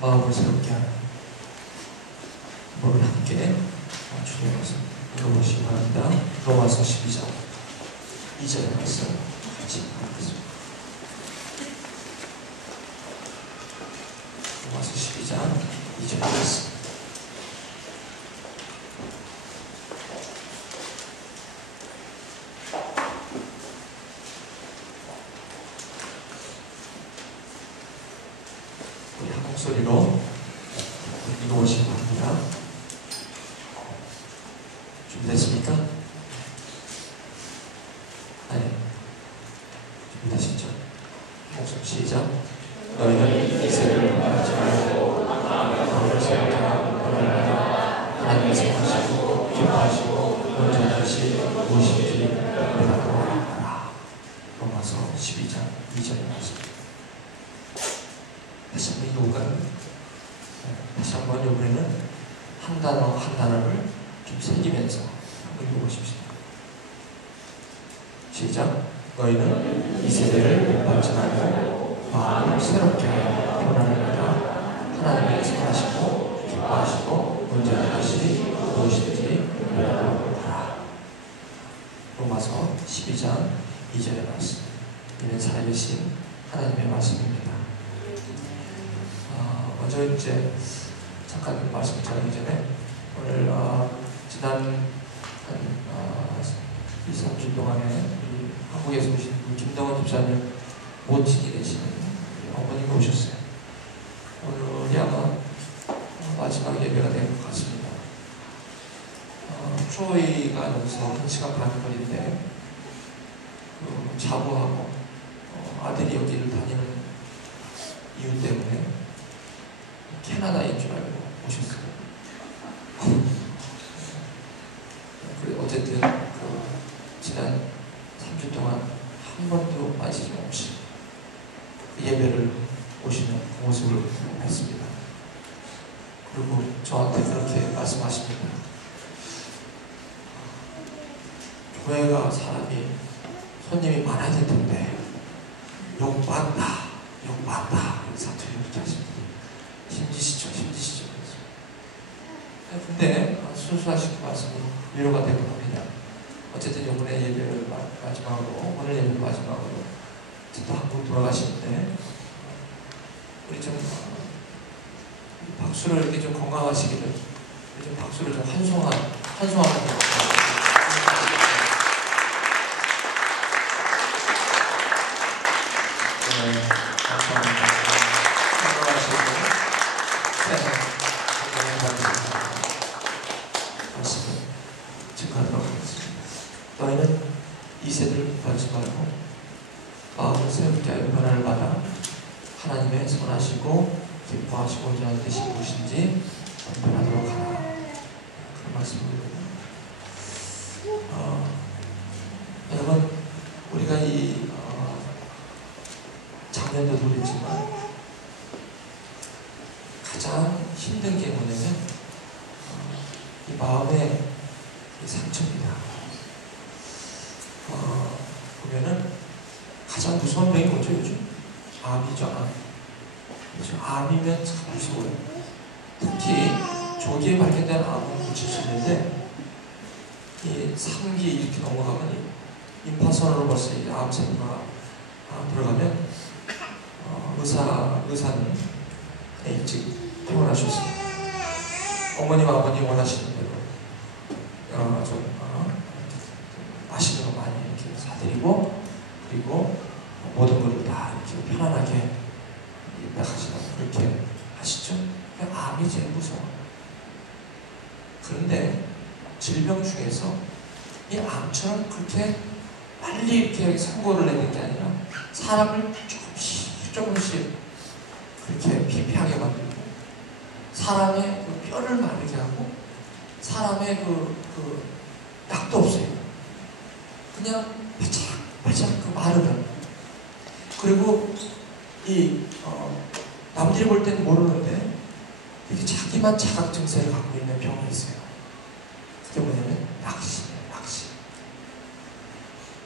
마음을 새롭게 하는 법을 함께 주님께서 읽어보시기 바랍니다. 로마서 12장 2절의 말씀 같이 읽겠습니다. 로마서 12장 2절의 말씀 우리 한 목소리로 읽어보시기 바랍니다. 준비됐습니까? 아니, 준비되시죠? 목소리 시작. 너희는 이 세를 말하지 말고 마음을 생각하고 하나님과 하나님을 생각하시고 기뻐하시고 온전하시 무엇인지 변하고 하라. 로마서 12장 2절의 말씀. 다시 한번 읽어볼까요? 네, 다시 한번 이번에는 한 단어 한 단어를 좀 새기면서 한번 읽어보십시오. 시작. 너희는 이 세대를 못 받지 말고 마음을 새롭게 하여 변화를 받아 하나님의 선하시고 기뻐하시고 온전한 것이 무엇인지 하라. 로마서 12장 2절의 말씀. 이는 살아계신 하나님의 말씀입니다. 어, 먼저 이제 잠깐 말씀 드리기 전에 오늘 어, 지난 한 어, 2, 3주 동안에 한국에서 오신 김동원 집사님 모친이 되시는 어머니가 오셨어요. 오늘이 아마 어, 마지막 예배가 될 것 같습니다. 어, 트로이가 여기서 한 시간 반 거리인데 그 자부하고 어, 아들이 여기를 다니는 이유 때문에 캐나다인 줄 알고 오셨어요. 그래 어쨌든 그 지난 3주 동안 한 번도 빠지지 없이 그 예배를 오시는 그 모습을 봤습니다. 그리고 저한테 그렇게 말씀하십니다. 교회가 사람이 손님이 많아야 될 텐데 욕 많다, 욕 많다 사투리 이렇게 하십니다. 힘드시죠, 힘드시죠. 근데 순수하신 말씀으로 위로가 되고. 이번에 예배를 마- 마지막으로 오늘 예배를 마지막으로 또 한국 돌아가시는데 우리 좀 어, 박수를 이렇게 좀 건강하시기를 좀 박수를 좀 환송한 환송하는 것 같아요. 네, 감사합니다. 건강하시고 네, 건강하시고 말씀을 증거하도록 하겠습니다. 너희는 이 세대를 받지 말고 마음을 새롭게 하여 변화를 받아 하나님의 선하시고 기뻐하시고 온전한 뜻이 무엇인지 변하도록 하라. 그런 말씀입니다. 어, 여러분 우리가 이 어, 작년도 그랬지만 가장 힘든 게 뭐냐면 어, 이 마음의 이 상처입니다. 어, 보면은 가장 무서운 병이 뭐죠 요즘? 암이죠? 암이면 참 무서워요. 특히 조기에 발견된 암은 고칠 수 있는데 이 3기 이렇게 넘어가면 이 임파선으로 벌써 이 암세포가 아, 들어가면 어, 의사 의사는 일찍 퇴원하셨습니다. 어머님 아버님 원하시는 대로 어, 좀 어, 맛있는 거 많이 이렇게 사드리고 그리고 모든 것을 다 이렇게 편안하게 딱 하시라고 그렇게 하시죠. 그러니까 암이 제일 무서워. 그런데 질병 중에서 이 암처럼 그렇게 빨리 이렇게 선고를 내는 게 아니라 사람을 조금씩 조금씩 그렇게 피폐하게 만들고 사람의 그 뼈를 마르게 하고 사람의 그, 그 약도 없어요. 그냥 바짝바짝 그 마르는 그리고 이 어, 남들이 볼 때는 모르는데 이게 자기만 자각 증세를 갖고 있는 병이 있어요. 그게 뭐냐면 낙심이에요. 낙심.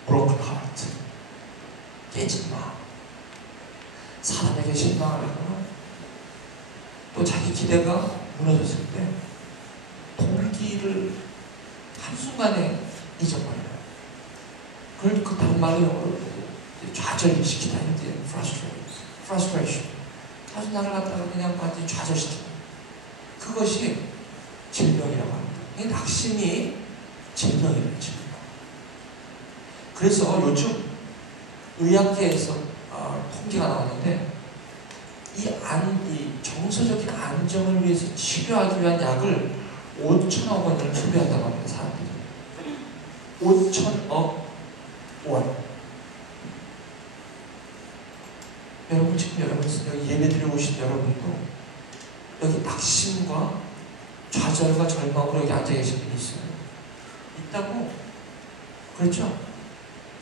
broken heart. 깨진 마음. 사람에게 실망을 하거나 또 자기 기대가 무너졌을 때 동기를 한순간에 잊어버려요. 그걸 그 다른 말로 영어로 좌절시키다 이제 frustration. frustration. 아주 나를 갖다가 그냥 완전히 좌절시키는 그것이 질병이라고 합니다. 이 낙심이 질병이에요, 질병. 그래서 요즘 의학계에서 어, 통계가 나왔는데 이, 안, 이 정서적인 안정을 위해서 치료하기 위한 약을 5천억 원을 소비한다고 합니다, 사람들이. 5천억 원. 여러분, 지금 여러분, 여기 예배 드리고 오신 여러분도 여기 낙심과 좌절과 절망으로 여기 앉아 계신 분이 있어요. 있다고? 그렇죠?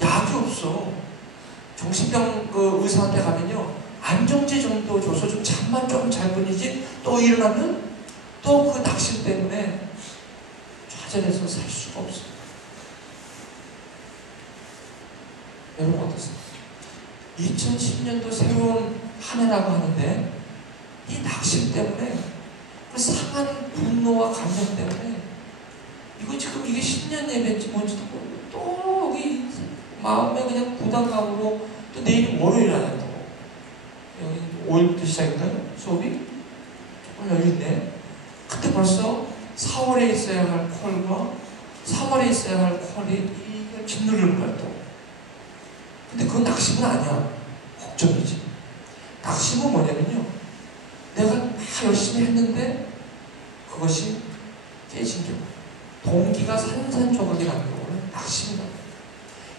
약이 없어. 정신병 그 의사한테 가면요. 안정제 정도 줘서 좀 잠만 좀잘 뿐이지 또 일어나면 또 그 낙심 때문에 좌절해서 살 수가 없어. 여러분 어떠세요? 2010년도 새로운 한 해라고 하는데 이 낙심 때문에 그 상한 분노와 감정 때문에 이거 지금 이게 10년 예배인지 뭔지도 모르고 또 여기 마음에 그냥 부담감으로 또 내일이 월요일 하나 또 여기 5일부터 시작인가요? 수업이? 조금 열린데 그때 벌써 4월에 있어야 할 콜과 3월에 있어야 할 콜이 이게 짓누르는 거야 또 근데 그건 낙심은 아니야 걱정이지 낙심은 뭐냐면요 내가 다 열심히 했는데 그것이 깨진 경우 동기가 산산조각이 나는 경우는 낙심이다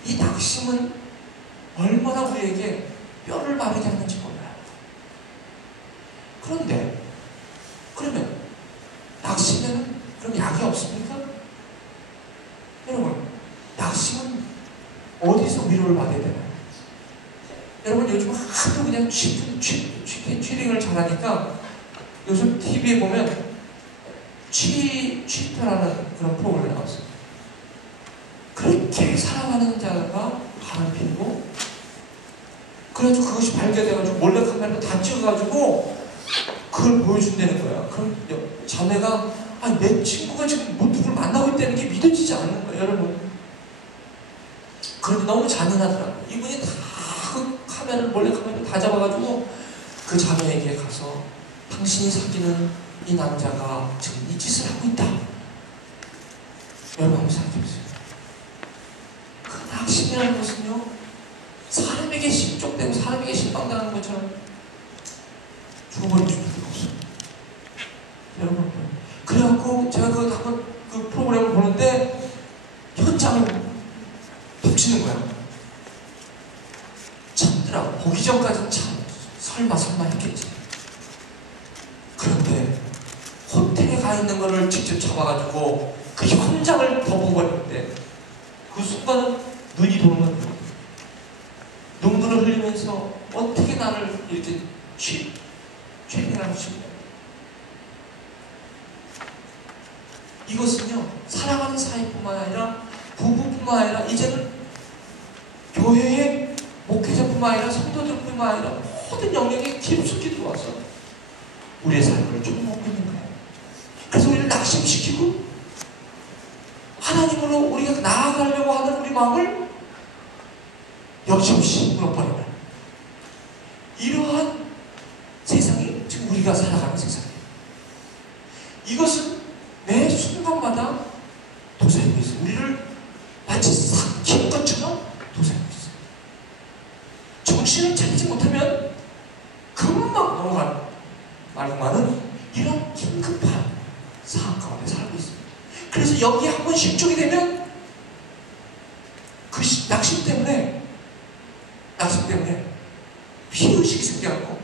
이 낙심은 얼마나 우리에게 뼈를 마르게 하는지 몰라요. 그런데 그러면 낙심에는 그럼 약이 없습니까? 여러분 낙심은 어디서 위로를 받아야 되나요? 요즘 하도 그냥 취, 취, 취, 취링을 잘하니까 요즘 TV에 보면 취, 취표라는 그런 프로그램이 나왔어요. 그렇게 사랑하는 자가 바람 피고 그래가지고 그것이 발견돼가지고 몰래카메라로 다 찍어가지고 그걸 보여준다는 거야. 그럼 자매가 아니 내 친구가 지금 뭐 누굴 만나고 있다는 게 믿어지지 않는 거예요, 여러분. 그런데 너무 잔인하더라고. 이분이 다그 카메라를 몰래 카메라를 다 잡아가지고 그 자매에게 가서 당신이 사귀는 이 남자가 지금 이 짓을 하고 있다. 여러분 한번 생각해보세요. 그 낙심이라는 것은요, 사람에게 실족되고 사람에게 실망당하는 것처럼 죽어버린 줄도 없어요. 여러분, 그래갖고 제가 그 한번 그 프로그램을 보는데 현장을 덮치는 거야. 참더라고. 보기 전까지는 참 설마 설마 했겠지. 그런데 호텔에 가 있는 거를 직접 잡아가지고 그 현장을 덮어버리는데 그 순간 눈이 도는 거예요. 눈물을 흘리면서 어떻게 나를 이렇게 취, 최대한 하시고 이것은요 사랑하는 사이뿐만 아니라 부부뿐만 아니라 이제는 교회의 뿐만 아니라 성도들뿐만 아니라 모든 영역에 깊숙이 들어와서 우리의 삶을 쫓아먹고 있는 거예요. 그래서 우리를 낙심시키고 하나님으로 우리가 나아가려고 하는 우리 마음을 역시 없이 물어버리는 이러한 세상이 지금 우리가 살아가는 세상이에요. 이것은 매 순간마다 도사리고 있어요. 우리를 마치 삭힌 것처럼 도사리고 있어요. 정신을 차리지 못하면 금방 넘어가는 말고만은 이런 긴급한 상황 가운데 살고 있습니다. 그래서 여기에 한번 실족이 되면 그 낙심 때문에 낙심 때문에 피의식이 생겨갖고